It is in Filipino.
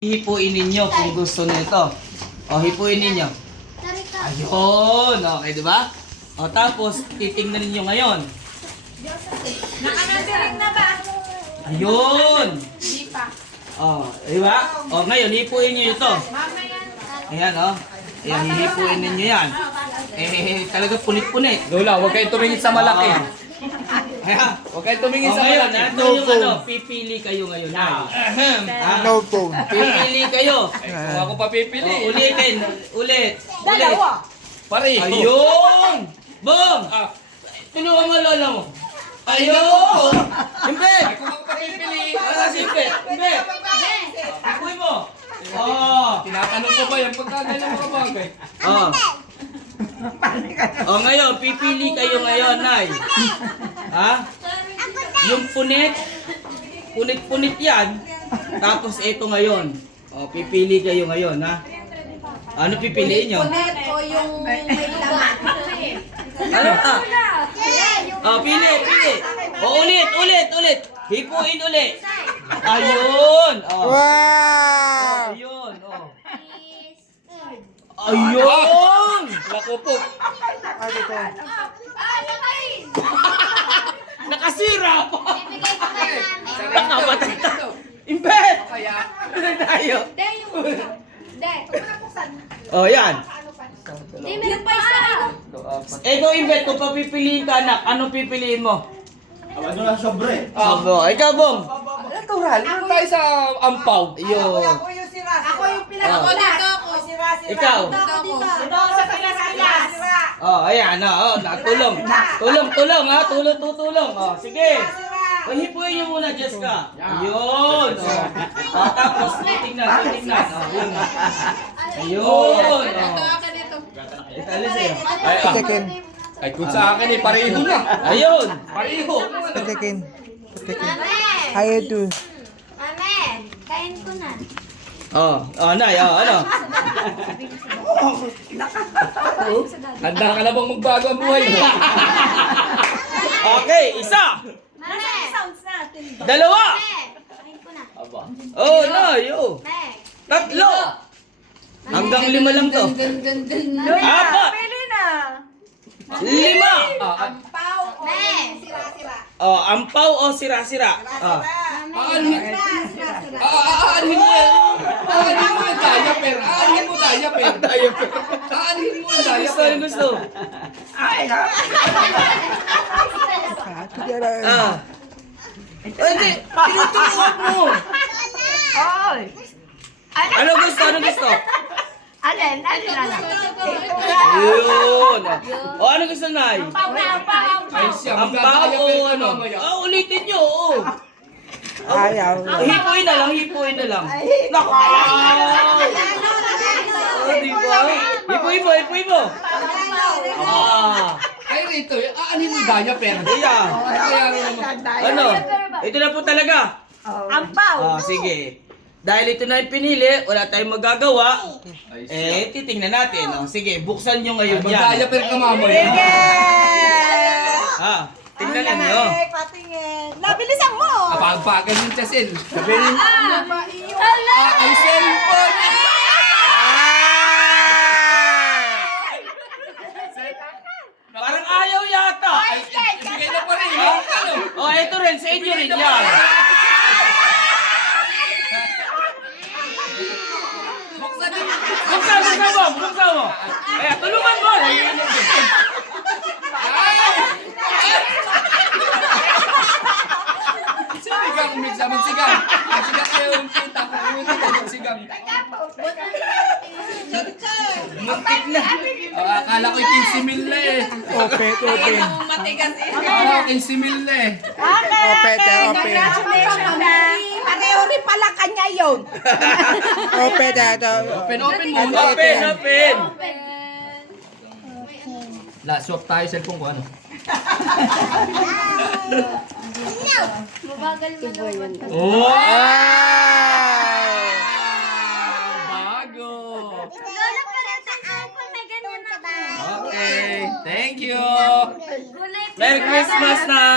Hipuin ninyo kung gusto nito. O, hipuin ninyo. Ayun, okay, di ba? O, tapos, titingnan ninyo ngayon. Nakakagaling na ba? Ayun! Hindi pa. O, di ba? O, ngayon, hipuin nyo ito. Ayan, o. Ayan, hihipuin ninyo yan. Talaga punit-punit. Lola, huwag kayong tumingin sa malaki. Ayan. Huwag kayong tumingin O, sa ngayon, malaki. ito yung ano, pipili kayo ngayon. No phone. Pipili kayo. Kung ako papipili. O, ulitin. Ulit. Dalawa. Pareho. Ayun! Bong! Ah, Tulungan mo lola mo. Ayun! Imbet! kung ako papipili. Wala si Imbet! Imbet! Apoy mo! Oh! Tinatanong ko ba yung pagkaganyan mga bagay? Oh! Oh, ngayon, pipili kayo ngayon, Nay. Ha? Yung punit, punit-punit yan. Tapos ito ngayon. Oh, pipili kayo ngayon, ha? Ano pipiliin nyo? Punit o yung may laman? Ano ka? Oh, pili. Oh, ulit. Hipuin ulit. Ayun. Oh. Wow! Ayun. Oh. Ayun. Lako po. Ano to? Nakasira pa. Nakamatay ito. Imbet. Kaya, Ano tayo? Hindi. Oh, yan. Yung pa isa. Ito, Imbet, kung papipiliin ka, anak, anong pipiliin mo? Ano na sobre? Oh, ikaw, Bong. natural. Ano tayo sa ampaw? Ayun. Ako yung pinakauna. Ako dito. Ikaw. Ito sa Pilipinas. Oh, ayan, oh, natulong. Tulong, ha? Tulong. Oh, sige. O, hipuin nyo muna, Jessica. Ayun. Oh, tapos, titignan. Oh, yun. Ayun. Oh. Ito, alis eh. Patikin. Ay, kung sa akin eh, pareho na. Ayun. Pareho. Patikin. Mame! Ayaw to. Mame! Kain ko na. Nay, ano? Handa ka na bang magbago ang buhay mo? Okay, isa. Mame! Dalawa. Mame! Kain ko na. Oh, Nay, oh. Mame! Tatlo. Hanggang 5 lang to. Apat. Pili na. 5. Pau o Mame! Oh, ampaw o sira-sira. Ah. Aanhin mo yan. Aanhin mo yung diaper. Aanhin mo diaper. Aanhin mo yung diaper. Gusto. Ah. Hindi, tinuturuan mo. Oy. Ano gusto? Alin na lang. Yun. O, ano gusto, Nay? Ay siya, Ampaw magdadiaper o ka ano? mamaya. Ulitin nyo, oo. Ayaw. Hipuin na lang. Naka! Diba? Hipuin mo. Ah. Ay rito, aanhin mo yung diaper. Ayan. Kaya naman. Ano? Ito na po talaga. Ampaw. Sige. Dahil ito na yung pinili, wala tayong magagawa. Ay siya. Titingnan natin. Sige, buksan nyo ngayon yan. Mag-diaper ka mamaya. Tingnan ninyo. Patingin. Nabilisan mo. Kapagpagan yung chasil. Sabihin. Ay cellphone! Parang ayaw yata. Ibigay na pa rin. Ano? Oh, ito rin. Sa inyo rin yan. Buksan mo. Kaya, tulungan mo. Sigang, umigsa magsigang. Magsigang kayo yung kita. Umunti ka magsigang. Muntik na. Akala ko 15 mil na eh. Open. Akala ko 15 mil na eh. Open. Congratulations na. Pareho rin pala kanya yun. Open. Open mo. Open. Last swap tayo cellphone ko ano. Mabagal mo naman. Oh! Wow! Bago! Lola, parang sa iPhone may ganyan ako. Okay, thank you! Gulay pa. Merry Christmas na.